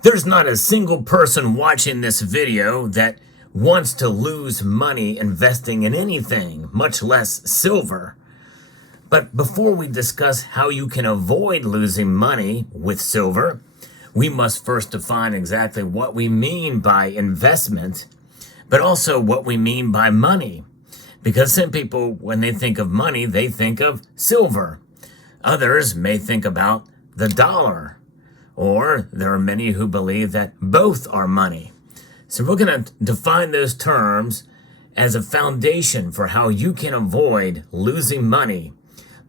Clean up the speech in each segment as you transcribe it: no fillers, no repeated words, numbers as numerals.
There's not a single person watching this video that wants to lose money investing in anything, much less silver. But before we discuss how you can avoid losing money with silver, we must first define exactly what we mean by investment, but also what we mean by money. Because some people, when they think of money, they think of silver. Others may think about the dollar. Or there are many who believe that both are money. So we're going to define those terms as a foundation for how you can avoid losing money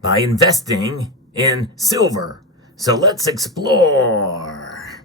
by investing in silver. So let's explore.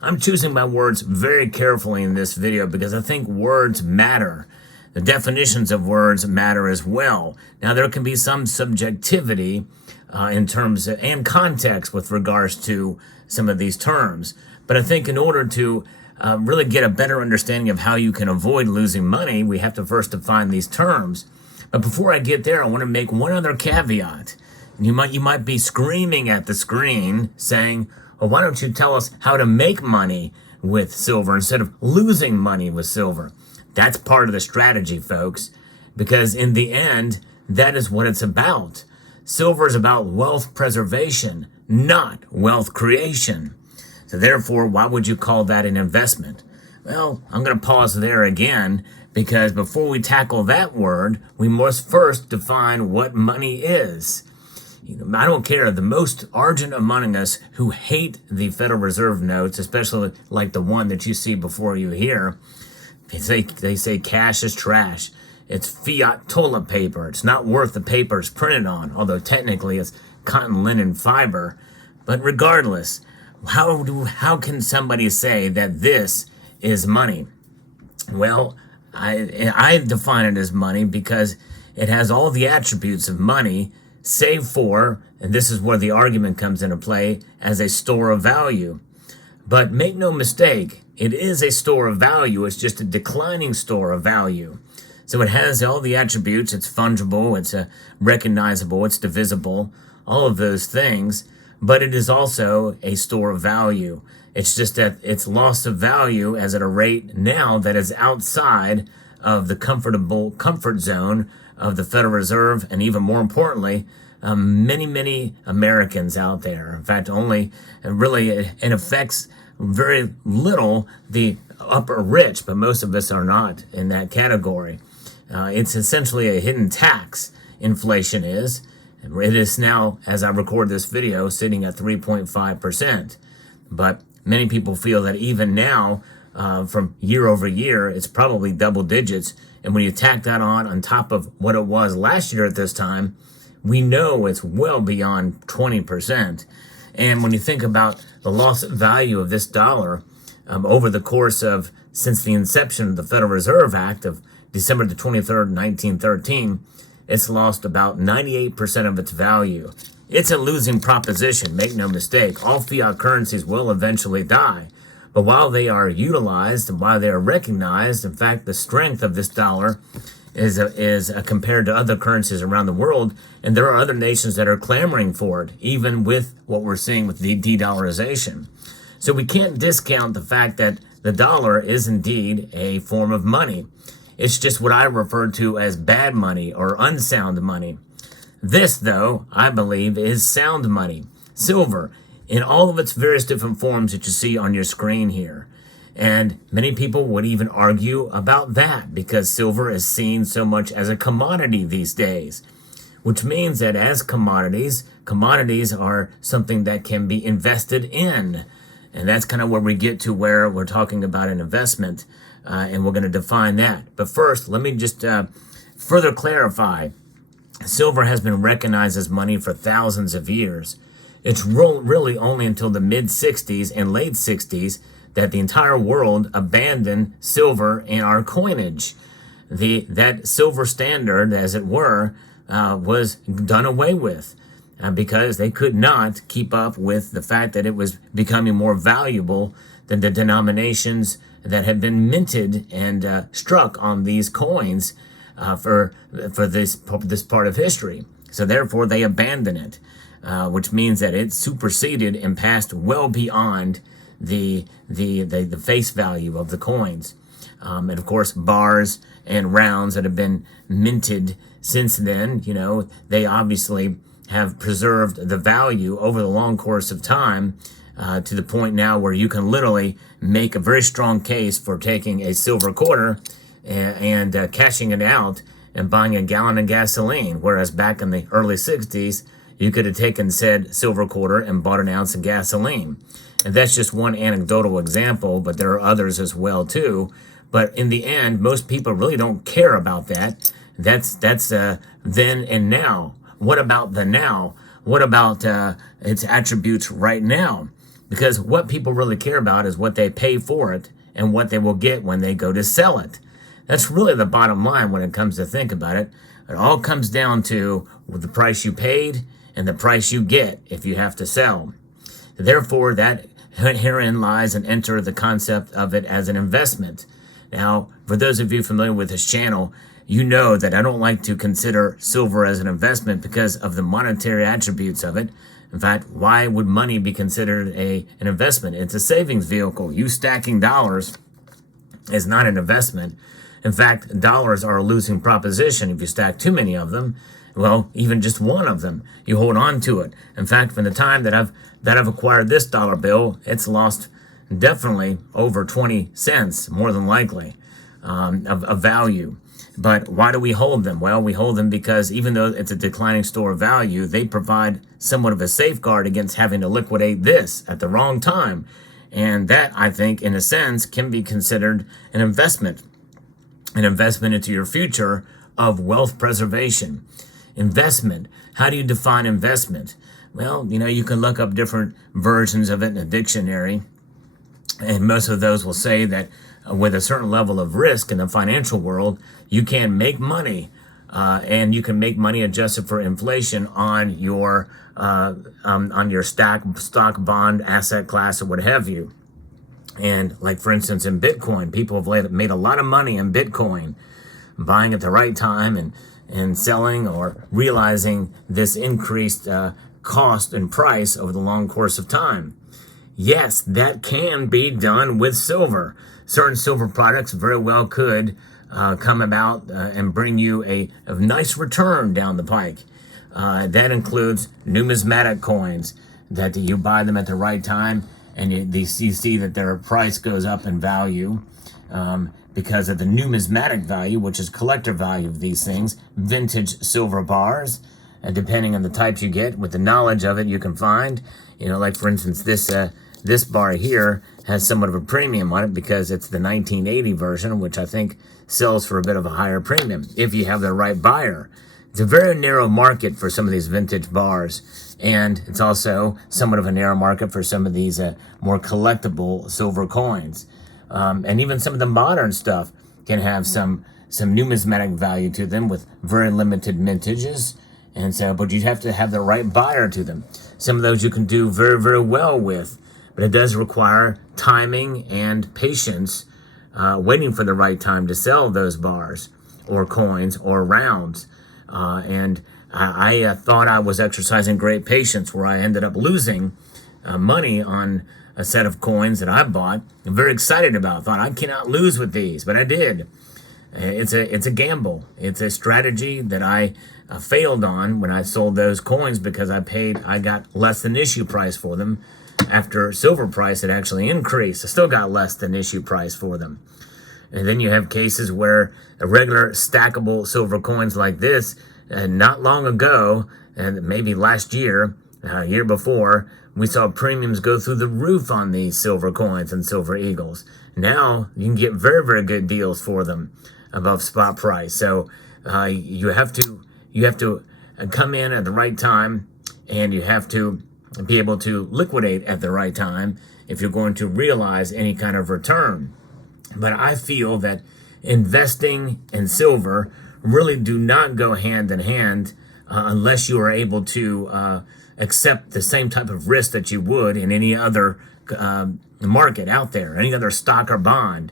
I'm choosing my words very carefully in this video because I think words matter. The definitions of words matter as well. Now, there can be some subjectivity in terms of, and context with regards to some of these terms. But I think in order to really get a better understanding of how you can avoid losing money, we have to first define these terms. But before I get there, I want to make one other caveat. You might be screaming at the screen saying, well, why don't you tell us how to make money with silver instead of losing money with silver? That's part of the strategy, folks, because in the end, that is what it's about. Silver is about wealth preservation, not wealth creation. So therefore, why would you call that an investment? Well, I'm going to pause there again, because before we tackle that word, we must first define what money is. I don't care, the most ardent among us who hate the Federal Reserve notes, especially like the one that you see before you here, they say cash is trash. It's fiat toilet paper. It's not worth the paper it's printed on, although technically it's cotton linen fiber. But regardless, how can somebody say that this is money? Well, I define it as money because it has all the attributes of money, save for, and this is where the argument comes into play, as a store of value. But make no mistake, it is a store of value. It's just a declining store of value. So it has all the attributes. It's fungible, it's recognizable, it's divisible, all of those things. But it is also a store of value. It's just that it's loss of value as at a rate now that is outside of the comfort zone of the Federal Reserve, and even more importantly, many Americans out there. In fact, it affects very little the upper rich, but most of us are not in that category. It's essentially a hidden tax, inflation is. It is now, as I record this video, sitting at 3.5%. But many people feel that even now, from year over year, it's probably double digits. And when you tack that on top of what it was last year at this time, we know it's well beyond 20%. And when you think about the loss of value of this dollar over the course of, since the inception of the Federal Reserve Act of December the 23rd, 1913, it's lost about 98% of its value. It's a losing proposition, make no mistake. All fiat currencies will eventually die. But while they are utilized and while they are recognized, in fact, the strength of this dollar is compared to other currencies around the world, and there are other nations that are clamoring for it, even with what we're seeing with the de-dollarization. So we can't discount the fact that the dollar is indeed a form of money. It's just what I refer to as bad money or unsound money. This, though, I believe, is sound money. Silver, in all of its various different forms that you see on your screen here. And many people would even argue about that because silver is seen so much as a commodity these days, which means that as commodities are something that can be invested in. And that's kind of where we get to where we're talking about an investment, and we're going to define that. But first, let me just further clarify. Silver has been recognized as money for thousands of years. It's really only until the mid-60s and late 60s that the entire world abandoned silver in our coinage. That silver standard, as it were, was done away with because they could not keep up with the fact that it was becoming more valuable than the denominations that had been minted and struck on these coins for this part of history. So therefore, they abandon it, which means that it superseded and passed well beyond the face value of the coins. And of course, bars and rounds that have been minted since then, they obviously have preserved the value over the long course of time, to the point now where you can literally make a very strong case for taking a silver quarter and cashing it out and buying a gallon of gasoline. Whereas back in the early 60s, you could have taken said silver quarter and bought an ounce of gasoline. And that's just one anecdotal example, but there are others as well too. But in the end, most people really don't care about that. That's then and now. What about the now? What about its attributes right now? Because what people really care about is what they pay for it and what they will get when they go to sell it. That's really the bottom line when it comes to think about it. It all comes down to the price you paid and the price you get if you have to sell. Therefore, that herein lies and enter the concept of it as an investment. Now, for those of you familiar with this channel, you know that I don't like to consider silver as an investment because of the monetary attributes of it. In fact, why would money be considered an investment? It's a savings vehicle. You stacking dollars is not an investment. In fact, dollars are a losing proposition if you stack too many of them. Well, even just one of them, you hold on to it. In fact, from the time that I've acquired this dollar bill, it's lost definitely over 20 cents, more than likely, of value. But why do we hold them? Well, we hold them because even though it's a declining store of value, they provide somewhat of a safeguard against having to liquidate this at the wrong time. And that, I think, in a sense, can be considered an investment into your future of wealth preservation. Investment. How do you define investment? Well, you can look up different versions of it in a dictionary, and most of those will say that with a certain level of risk in the financial world, you can make money, and you can make money adjusted for inflation on your stock, bond, asset class, or what have you. And like, for instance, in Bitcoin, people have made a lot of money in Bitcoin, buying at the right time and selling or realizing this increased cost and price over the long course of time. Yes, that can be done with silver. Certain silver products very well could come about and bring you a nice return down the pike. That includes numismatic coins, that you buy them at the right time and you see that their price goes up in value because of the numismatic value, which is collector value of these things. Vintage silver bars, and depending on the types you get, with the knowledge of it, you can find, like for instance, this bar here has somewhat of a premium on it because it's the 1980 version, which I think sells for a bit of a higher premium if you have the right buyer. It's a very narrow market for some of these vintage bars, and it's also somewhat of a narrow market for some of these more collectible silver coins. And even some of the modern stuff can have some numismatic value to them with very limited mintages. And so, but you have to have the right buyer to them. Some of those you can do very, very well with, but it does require timing and patience, waiting for the right time to sell those bars or coins or rounds. And I thought I was exercising great patience, where I ended up losing money on a set of coins that I bought. I'm very excited about. Thought I cannot lose with these, but I did. It's a gamble. It's a strategy that I failed on when I sold those coins, because I got less than issue price for them. After silver price had actually increased, I still got less than issue price for them. And then you have cases where a regular stackable silver coins like this, not long ago, and maybe last year, year before, we saw premiums go through the roof on these silver coins and silver eagles. Now you can get very, very good deals for them above spot price. So you have to come in at the right time, and you have to be able to liquidate at the right time if you're going to realize any kind of return. But I feel that investing in silver really do not go hand in hand unless you are able to accept the same type of risk that you would in any other market out there, any other stock or bond,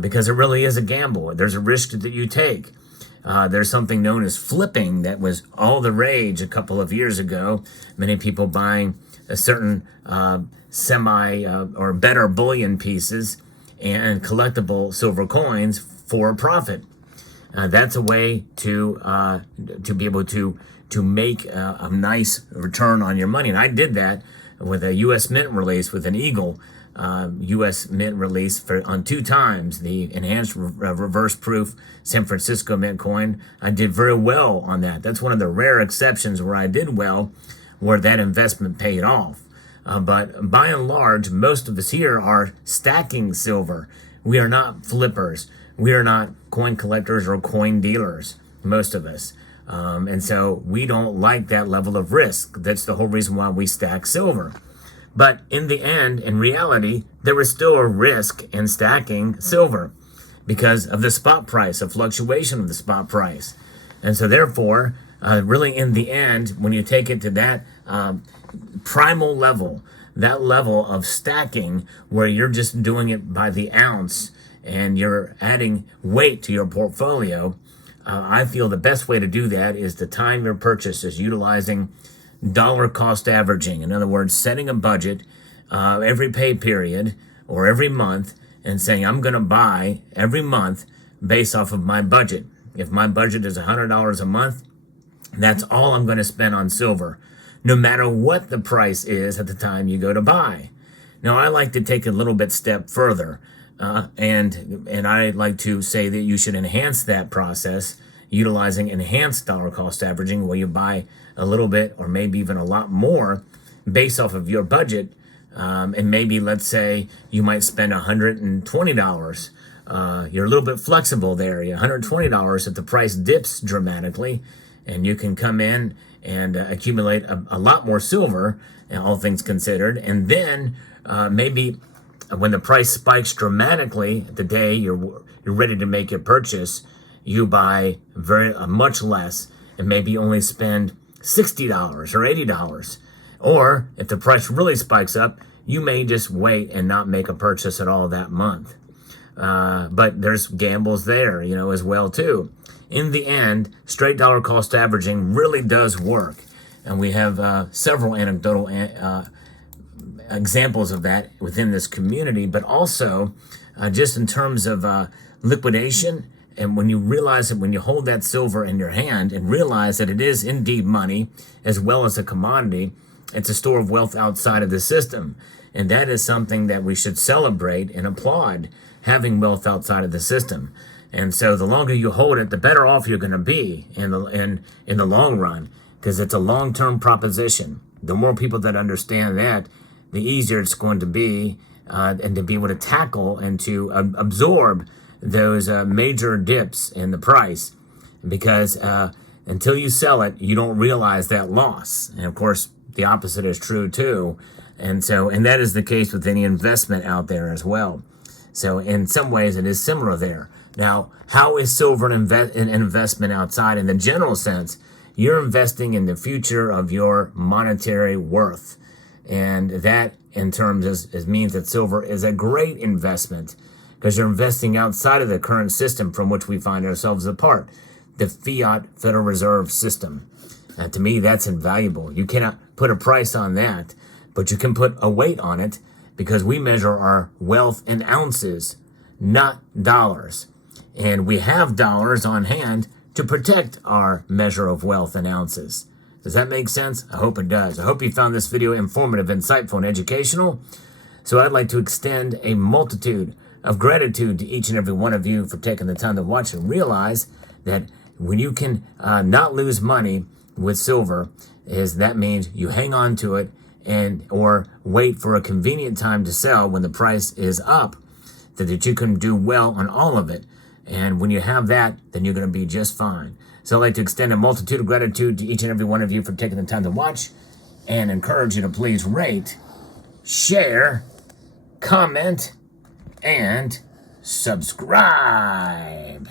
because it really is a gamble. There's a risk that you take. There's something known as flipping that was all the rage a couple of years ago. Many people buying a certain semi or better bullion pieces and collectible silver coins for a profit. That's a way to be able to make a nice return on your money. And I did that with a U.S. Mint release with an Eagle U.S. Mint release on 2 times, the enhanced reverse proof San Francisco Mint coin. I did very well on that. That's one of the rare exceptions where I did well, where that investment paid off. But by and large, most of us here are stacking silver. We are not flippers. We are not coin collectors or coin dealers, most of us. And so we don't like that level of risk. That's the whole reason why we stack silver. But in the end, in reality, there is still a risk in stacking silver because of the spot price, the fluctuation of the spot price. And so therefore, really in the end, when you take it to that primal level, that level of stacking where you're just doing it by the ounce and you're adding weight to your portfolio, I feel the best way to do that is to time your purchases utilizing dollar cost averaging. In other words, setting a budget every pay period or every month and saying, I'm going to buy every month based off of my budget. If my budget is $100 a month, that's all I'm going to spend on silver, no matter what the price is at the time you go to buy. Now, I like to take a little bit step further, and I like to say that you should enhance that process utilizing enhanced dollar cost averaging, where you buy a little bit or maybe even a lot more based off of your budget. And maybe, let's say, you might spend $120. You're a little bit flexible there. $120 if the price dips dramatically, and you can come in and accumulate a lot more silver, all things considered. And then maybe when the price spikes dramatically, the day you're ready to make your purchase, you buy much less and maybe only spend $60 or $80. Or if the price really spikes up, you may just wait and not make a purchase at all that month. But there's gambles there, as well too. In the end, straight dollar cost averaging really does work. And we have several anecdotal examples of that within this community, but also just in terms of liquidation. And when you realize that when you hold that silver in your hand and realize that it is indeed money as well as a commodity, it's a store of wealth outside of the system. And that is something that we should celebrate and applaud, having wealth outside of the system. And so the longer you hold it, the better off you're going to be in the long run, because it's a long-term proposition. The more people that understand that, the easier it's going to be and to be able to tackle and to absorb those major dips in the price, because until you sell it, you don't realize that loss. And of course, the opposite is true too. And that is the case with any investment out there as well. So in some ways, it is similar there. Now, how is silver an investment outside? In the general sense, you're investing in the future of your monetary worth. And that, in terms, means that silver is a great investment, because you're investing outside of the current system from which we find ourselves a part, the fiat Federal Reserve system. To me, that's invaluable. You cannot put a price on that, but you can put a weight on it, because we measure our wealth in ounces, not dollars. And we have dollars on hand to protect our measure of wealth in ounces. Does that make sense? I hope it does. I hope you found this video informative, insightful, and educational. So I'd like to extend a multitude of gratitude to each and every one of you for taking the time to watch and realize that when you can not lose money with silver, that means you hang on to it or wait for a convenient time to sell when the price is up, that you can do well on all of it. And when you have that, then you're going to be just fine. So I'd like to extend a multitude of gratitude to each and every one of you for taking the time to watch, and encourage you to please rate, share, comment, and subscribe.